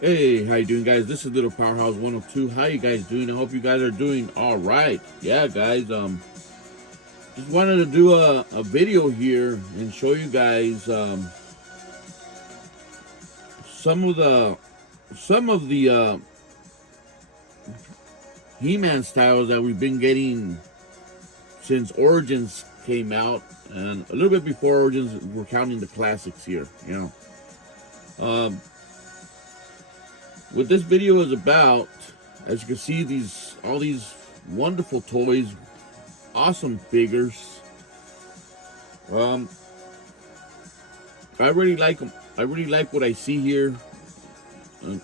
Hey, how you doing, guys? This is Little Powerhouse 102. How you guys doing? I hope you guys are doing all right. Yeah, guys. Just wanted to do a video here and show you guys some of the He-Man styles that we've been getting since Origins came out, and a little bit before Origins. We're counting the classics here. What this video is about, as you can see, all these wonderful toys, awesome figures. Um, I really like them. I really like what I see here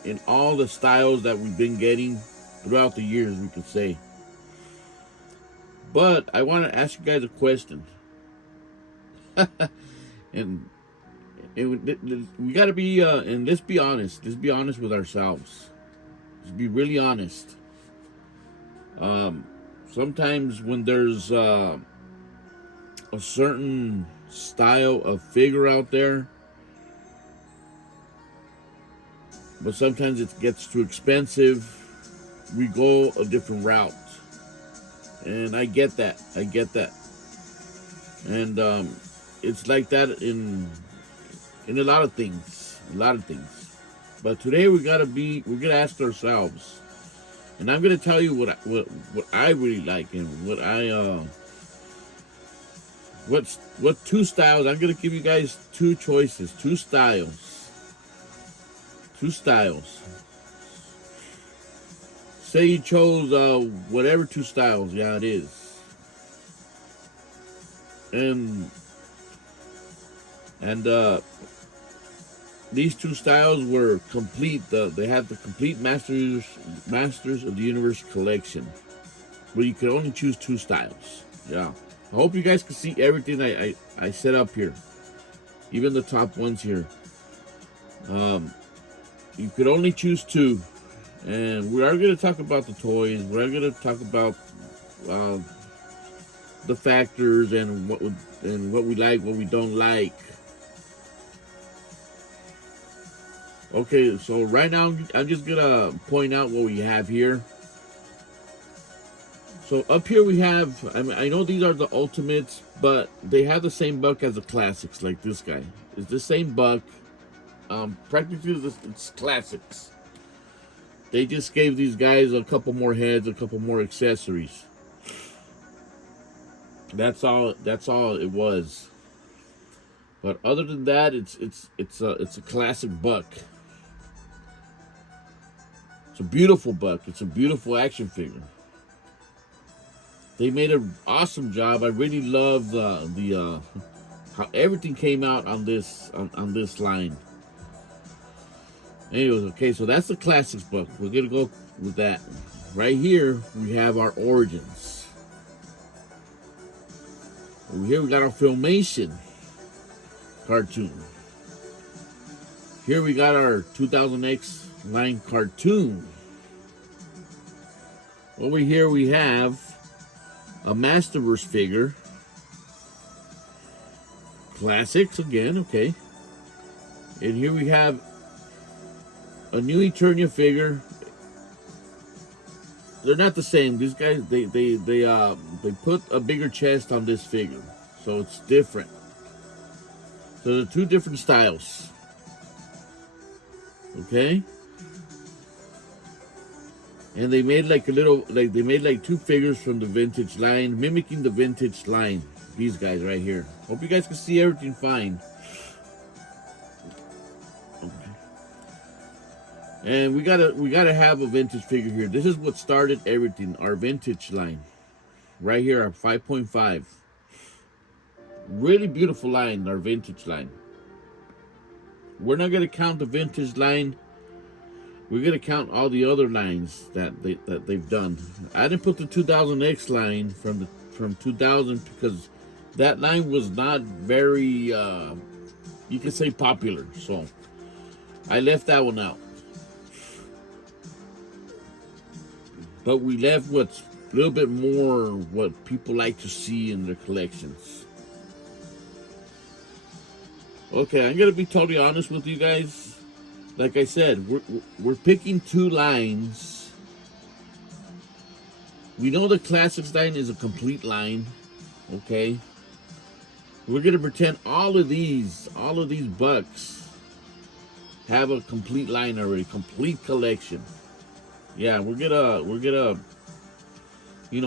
in all the styles that we've been getting throughout the years, we could say. But I want to ask you guys a question, and we got to be and let's be honest. Let's be honest with ourselves. Let's be really honest. Sometimes when there's a certain style of figure out there, but sometimes it gets too expensive, we go a different route. And I get that. And it's like that in a lot of things. But today we're gonna ask ourselves, and I'm gonna tell you what I really like, and what two styles. I'm gonna give you guys two choices, two styles. Say you chose whatever two styles. Yeah, it is. And these two styles were complete. They had the complete Masters of the Universe collection, but you could only choose two styles. Yeah, I hope you guys can see everything I set up here, even the top ones here. You could only choose two, and we are going to talk about the toys. We're going to talk about the factors and what we like, what we don't like. Okay, so right now I'm just gonna point out what we have here. So up here we have, I know these are the ultimates, but they have the same buck as the classics, like this guy. It's the same buck. Practically it's classics. They just gave these guys a couple more heads, a couple more accessories. That's all it was. But other than that, it's a classic buck. It's a beautiful buck. It's a beautiful action figure. They made an awesome job. I really love the how everything came out on this line. Anyways, okay, so that's the classics buck. We're gonna go with that. Right here we have our Origins. Over here we got our Filmation cartoon. Here we got our 2000X line cartoon. Over here we have a Masterverse figure. Classics again, okay. And here we have a new Eternia figure. They're not the same. These guys they put a bigger chest on this figure, so it's different. So they're two different styles. Okay? And they made like two figures from the vintage line, mimicking the vintage line. These guys right here. Hope you guys can see everything fine. Okay. And we gotta have a vintage figure here. This is what started everything. Our vintage line, right here, our 5.5. Really beautiful line, our vintage line. We're not gonna count the vintage line. We're gonna count all the other lines that they've done. I didn't put the 2000X line from 2000 because that line was not very, you could say, popular. So I left that one out. But we left what's a little bit more what people like to see in their collections. Okay, I'm gonna be totally honest with you guys. like I said, we're picking two lines. We know the classics line is a complete line, okay? We're gonna pretend all of these bucks have a complete line already, complete collection. Yeah, we're gonna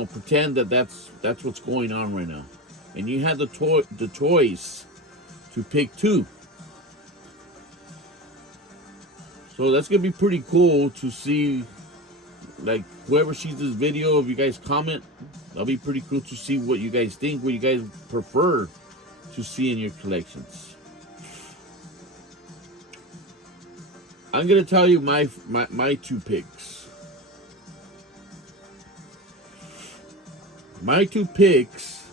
pretend that that's what's going on right now, and you have the choice to pick two. So that's gonna be pretty cool to see. Like, whoever sees this video, if you guys comment, that'll be pretty cool to see what you guys think, what you guys prefer to see in your collections. I'm gonna tell you my two picks. My two picks.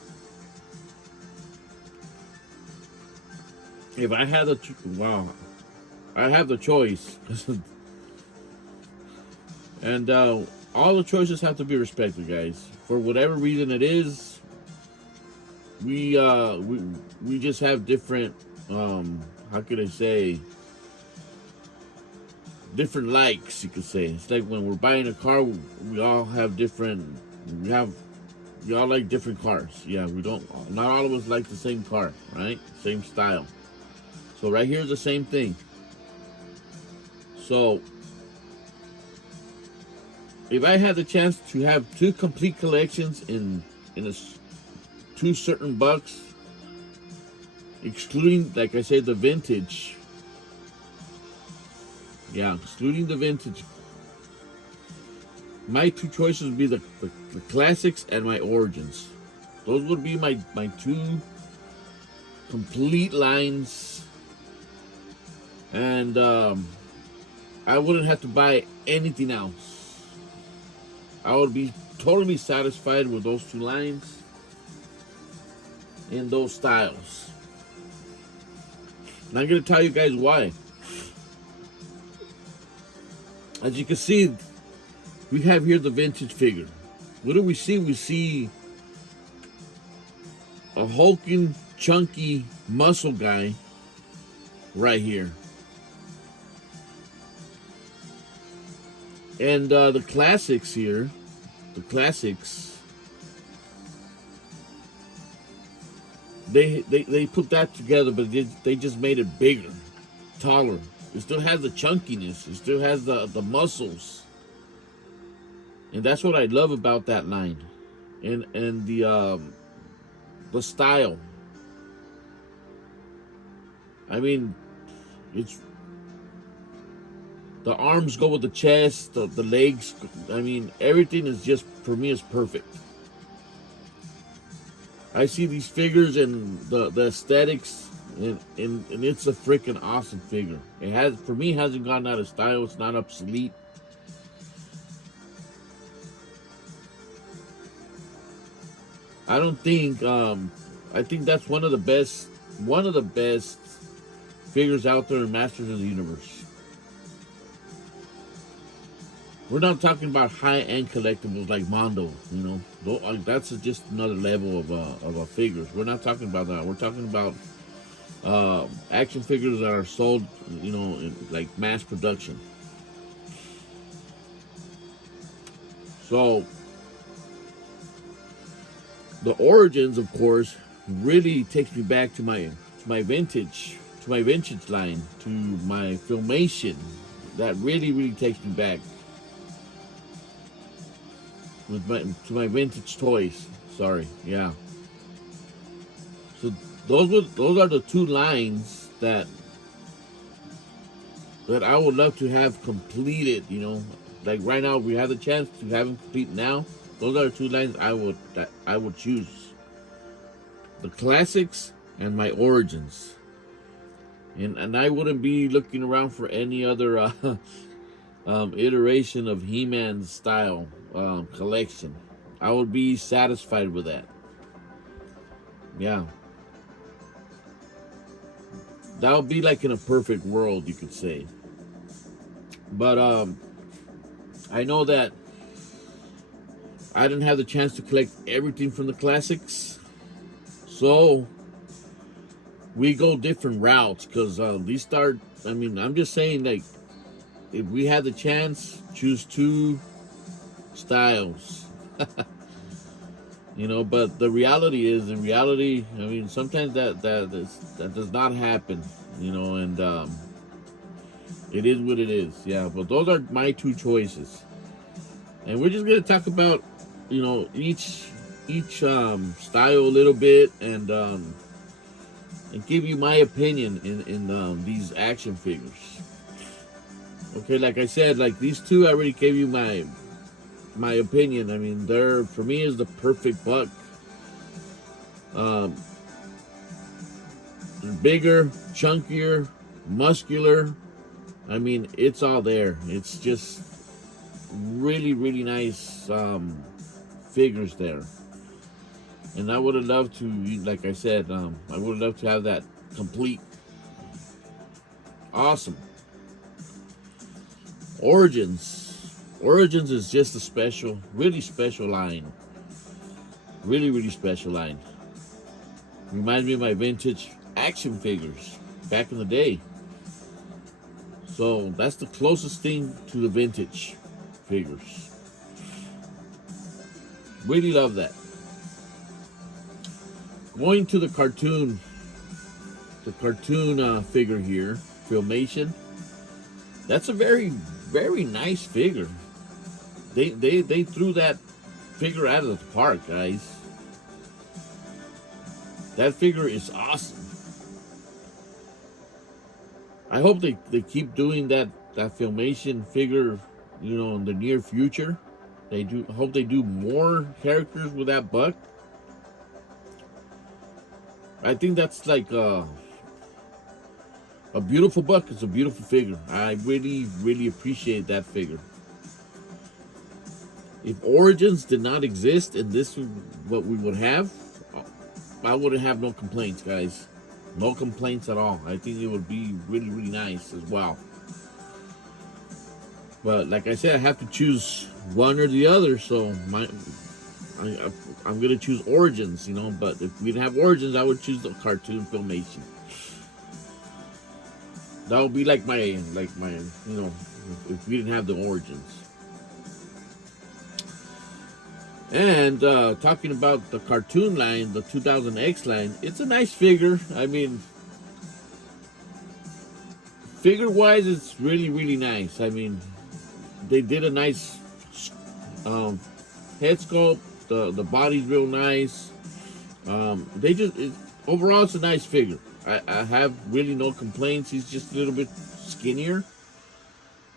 If I had I have the choice. And all the choices have to be respected, guys. For whatever reason it is, we just have different, how could I say, different likes, you could say. It's like when we're buying a car, we all have different, we all like different cars. Yeah, not all of us like the same car, right? Same style. So right here's the same thing. So if I had the chance to have two complete collections in two certain bucks, excluding, like I said, the vintage. Yeah, excluding the vintage. My two choices would be the classics and my origins. Those would be my two complete lines. And I wouldn't have to buy anything else. I would be totally satisfied with those two lines and those styles. And I'm going to tell you guys why. As you can see, we have here the vintage figure. What do we see? We see a hulking, chunky muscle guy right here. And the classics here, they put that together, but they just made it bigger, taller. It still has the chunkiness. It still has the muscles. And that's what I love about that line. And the style. I mean, it's the arms go with the chest, the legs. I mean, everything is just, for me, is perfect. I see these figures and the aesthetics, and it's a freaking awesome figure. It has, for me, hasn't gone out of style. It's not obsolete. I don't think. I think that's one of the best figures out there in Masters of the Universe. We're not talking about high-end collectibles like Mondo, you know. That's just another level of figures. We're not talking about that. We're talking about action figures that are sold, you know, in like mass production. So the origins, of course, really takes me back to my vintage line, to my Filmation. That really takes me back to my vintage toys. Sorry, yeah. So those are the two lines that I would love to have completed. You know, like right now, if we have the chance to have them complete now, those are the two lines I would choose: the classics and my origins. And I wouldn't be looking around for any other iteration of He-Man's style collection. I would be satisfied with that. Yeah. That would be like in a perfect world, you could say. But I know that I didn't have the chance to collect everything from the classics. So we go different routes, because these start, I mean, I'm just saying, like, if we had the chance, choose two styles. You know, but the reality is, I mean, sometimes that does not happen. You know, and it is what it is. Yeah, but those are my two choices, and we're just gonna talk about, you know, each style a little bit, and give you my opinion in these action figures. Okay, like I said, like these two, I already gave you my opinion. I mean, they're, for me, is the perfect buck. Um, bigger, chunkier, muscular. I mean, it's all there. It's just really, really nice figures there. And I would have loved to, like I said, I would have loved to have that complete. Awesome. Origins is just a special, really special line. Really, really special line. Reminds me of my vintage action figures back in the day. So that's the closest thing to the vintage figures. Really love that. Going to the cartoon figure here, Filmation. That's a very, very nice figure. They threw that figure out of the park, guys. That figure is awesome. I hope they keep doing that Filmation figure, you know, in the near future. I hope they do more characters with that buck. I think that's like a beautiful buck. It's a beautiful figure. I really, really appreciate that figure. If Origins did not exist and this is what we would have, I wouldn't have no complaints, guys. No complaints at all. I think it would be really, really nice as well. But like I said, I have to choose one or the other. So I'm gonna choose Origins, you know. But if we didn't have Origins, I would choose the cartoon Filmation. That would be like my, you know, if we didn't have the Origins. And talking about the cartoon line, the 2000X line, it's a nice figure. I mean, figure-wise, it's really, really nice. I mean, they did a nice head sculpt. The body's real nice. Overall, it's a nice figure. I have really no complaints. He's just a little bit skinnier,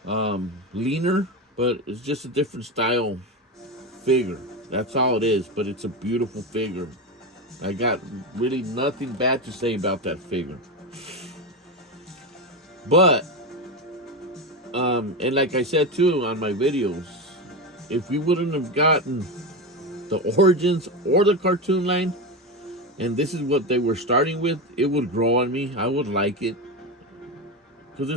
leaner, but it's just a different style figure. That's all it is, but it's a beautiful figure. I got really nothing bad to say about that figure. But, and like I said too on my videos, if we wouldn't have gotten the Origins or the cartoon line, and this is what they were starting with, it would grow on me. I would like it, because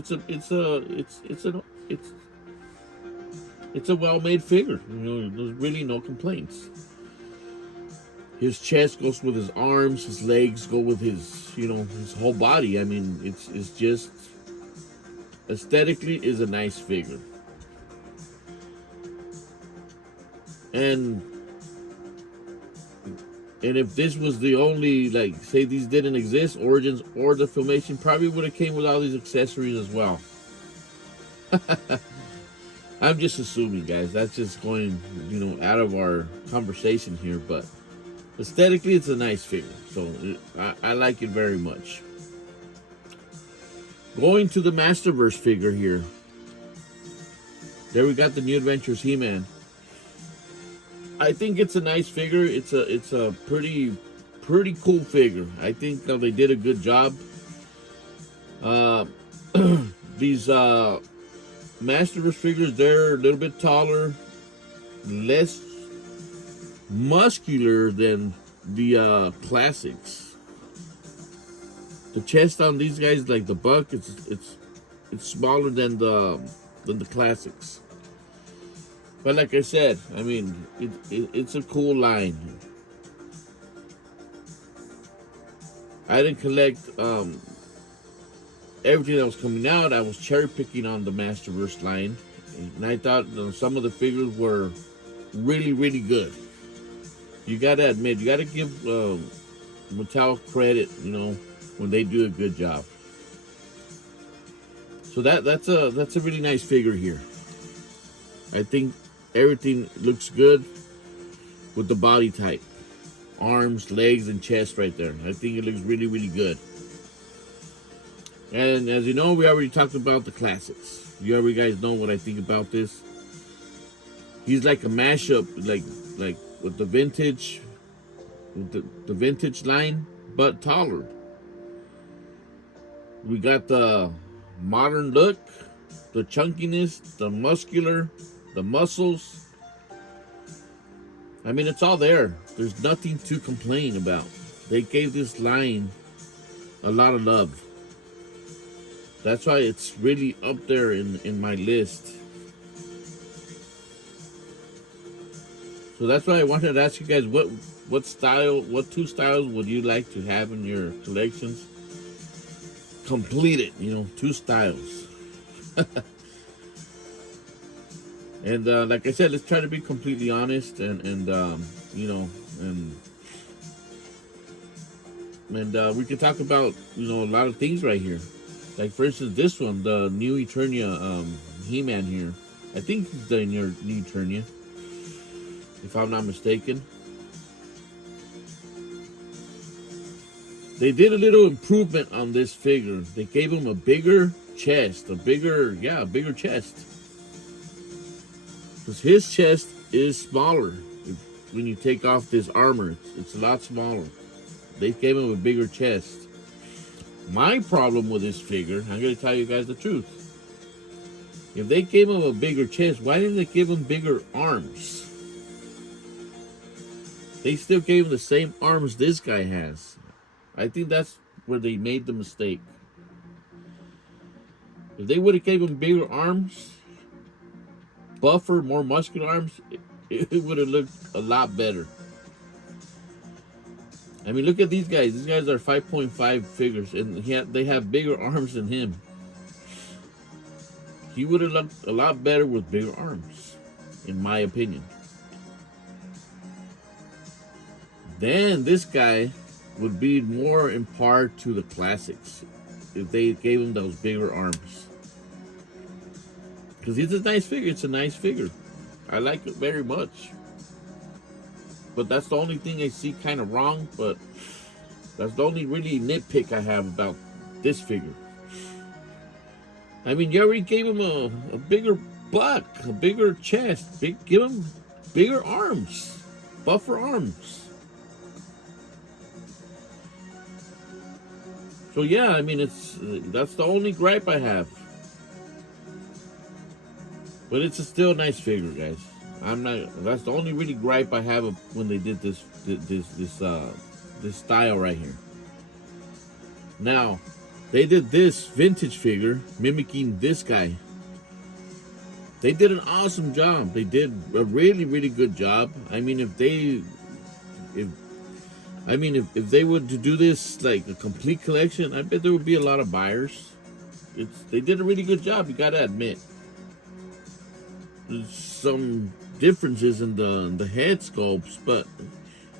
it's a well-made figure. You know, there's really no complaints. His chest goes with his arms, his legs go with his, you know, his whole body. I mean, it's just aesthetically is a nice figure. And if this was the only, like, say these didn't exist, Origins or the Filmation probably would have came with all these accessories as well. I'm just assuming, guys. That's just going, you know, out of our conversation here. But aesthetically, it's a nice figure. So I like it very much. Going to the Masterverse figure here. There we got the New Adventures He-Man. I think it's a nice figure. It's a pretty cool figure. I think they did a good job. These Masterverse figures, they're a little bit taller, less muscular than the classics. The chest on these guys, like the buck, it's smaller than the classics. But like I said, I mean, it's a cool line. I didn't collect everything that was coming out, I was cherry picking on the Masterverse line, and I thought some of the figures were really, really good. You gotta admit, you gotta give Mattel credit, when they do a good job. So that's a really nice figure here. I think everything looks good with the body type, arms, legs, and chest right there. I think it looks really, really good. And as you know, we already talked about the classics. You already guys know what I think about this. He's like a mashup, like with the vintage, the vintage line, but taller. We got the modern look, the chunkiness, the muscular, the muscles. I mean, it's all there. There's nothing to complain about. They gave this line a lot of love. That's why it's really up there in my list. So that's why I wanted to ask you guys, what two styles would you like to have in your collections? Complete it, 2 styles. And like I said, let's try to be completely honest and we can talk about a lot of things right here. Like for instance, this one, the New Eternia He-Man here. I think he's the New Eternia, if I'm not mistaken. They did a little improvement on this figure. They gave him a bigger chest, a bigger chest. Because his chest is smaller. When you take off this armor, it's a lot smaller. They gave him a bigger chest. My problem with this figure, I'm going to tell you guys the truth. If they gave him a bigger chest, why didn't they give him bigger arms? They still gave him the same arms this guy has. I think that's where they made the mistake. If they would have gave him bigger arms, buffer, more muscular arms, it would have looked a lot better. I mean, look at these guys. These guys are 5.5 figures, and they have bigger arms than him. He would have looked a lot better with bigger arms, in my opinion. Then this guy would be more in par to the classics if they gave him those bigger arms. Because he's a nice figure. It's a nice figure. I like it very much. But that's the only thing I see kind of wrong. But that's the only really nitpick I have about this figure. I mean, you already gave him a bigger butt, a bigger chest. Give him bigger arms, buffer arms. So yeah, I mean, that's the only gripe I have. But it's still a nice figure, guys. That's the only really gripe I have when they did this style right here. Now, they did this vintage figure mimicking this guy. They did an awesome job. They did a really, really good job. I mean, if they were to do this like a complete collection, I bet there would be a lot of buyers. They did a really good job, you gotta admit. There's some differences in the head sculpts, but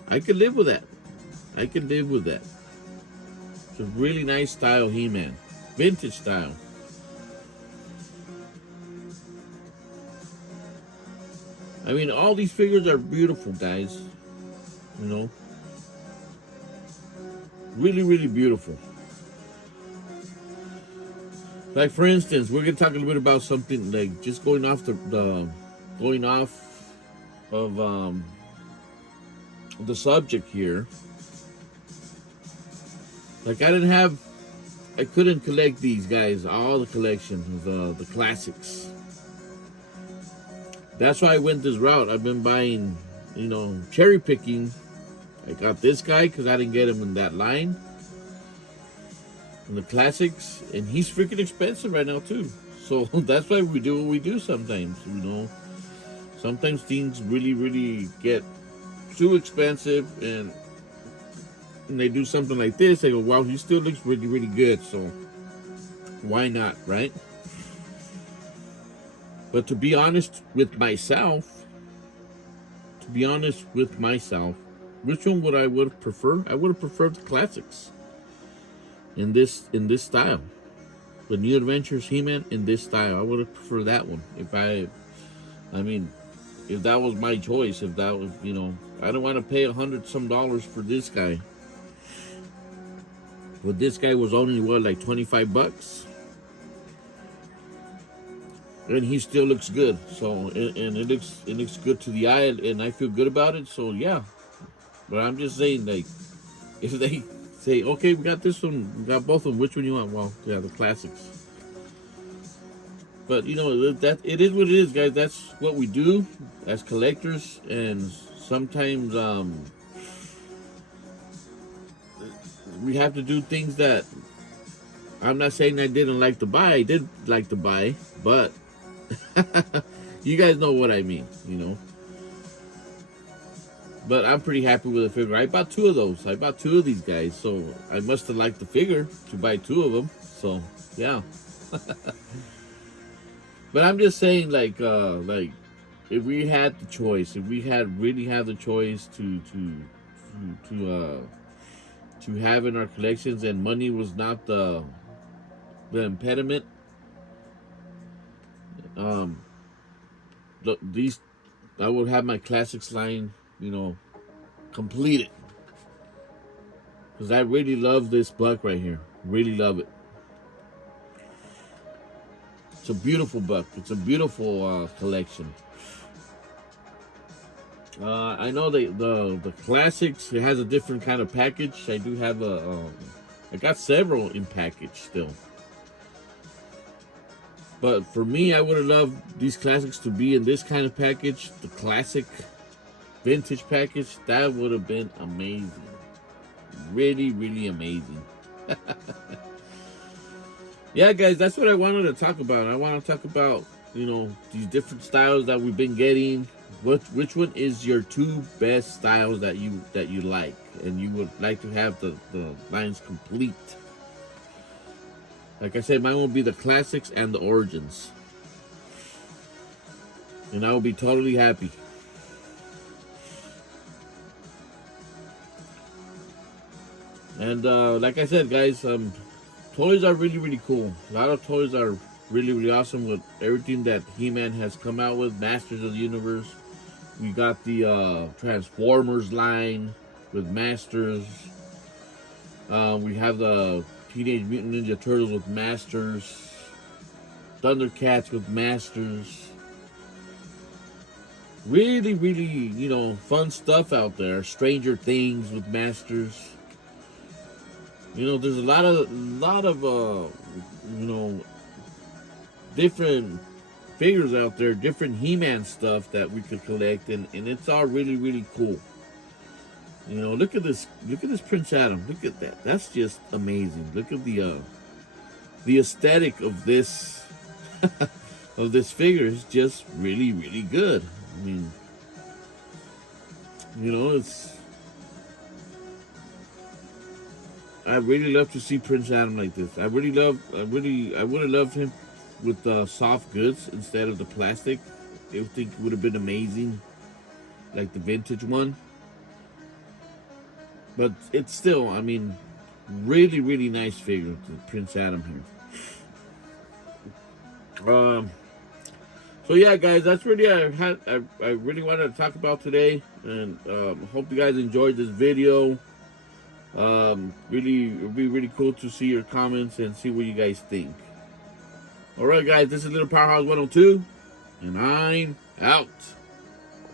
I could live with that. It's a really nice style He-Man. Vintage style. I mean, all these figures are beautiful, guys. Really, really beautiful. Like for instance, we're gonna talk a little bit about something like just going off of the subject here. Like I couldn't collect these guys, all the collection, the classics. That's why I went this route. I've been buying, cherry picking. I got this guy because I didn't get him in that line. And the classics, and he's freaking expensive right now too. So that's why we do what we do sometimes, Sometimes things really, really get too expensive, and they do something like this. They go, wow, he still looks really, really good. So Why not, right? But to be honest with myself, which one would I would have preferred? I would have preferred the classics in this style. The New Adventures He-Man in this style. I would have preferred that one. I mean, if that was my choice, if that was, I don't want to pay $100 some for this guy. But this guy was only what, like $25, and he still looks good. So and it looks good to the eye, and I feel good about it. So yeah, but I'm just saying, like, if they say, okay, we got this one, we got both of them, which one you want? Well, yeah, the classics. But that it is what it is, guys. That's what we do as collectors, and sometimes we have to do things that I'm not saying I didn't like to buy. I did like to buy, but you guys know what I mean, But I'm pretty happy with the figure. I bought two of those. I bought two of these guys, so I must have liked the figure to buy two of them. So yeah. But I'm just saying, like if we had the choice, if we really had the choice to have in our collections, and money was not the impediment, these, I would have my classics line, completed, because I really love this buck right here. Really love it. It's a beautiful buck. It's a beautiful collection. I know the classics, it has a different kind of package. I do have I got several in package still. But for me, I would have loved these classics to be in this kind of package, the classic vintage package. That would have been amazing. Really, really amazing. Yeah, guys, that's what I wanted to talk about. I want to talk about, these different styles that we've been getting. Which one is your two best styles that you like, and you would like to have the lines complete? Like I said, mine will be the classics and the origins, and I will be totally happy. And like I said, guys, toys are really, really cool. A lot of toys are really, really awesome with everything that He-Man has come out with. Masters of the Universe. We got the Transformers line with Masters. We have the Teenage Mutant Ninja Turtles with Masters. Thundercats with Masters. Really, really, fun stuff out there. Stranger Things with Masters. There's a lot of different figures out there, different He-Man stuff that we could collect, and it's all really, really cool. Look at this Prince Adam. Look at that. That's just amazing. Look at the aesthetic of this of this figure is just really, really good. I mean, I really love to see Prince Adam like this. I would have loved him with soft goods instead of the plastic. I think it would have been amazing, like the vintage one. But it's still, really, really nice figure, the Prince Adam here. So yeah, guys, that's really I really wanted to talk about today, and hope you guys enjoyed this video. Really, it'd be really cool to see your comments and see what you guys think. Alright, guys, this is Little Powerhouse 102, and I'm out.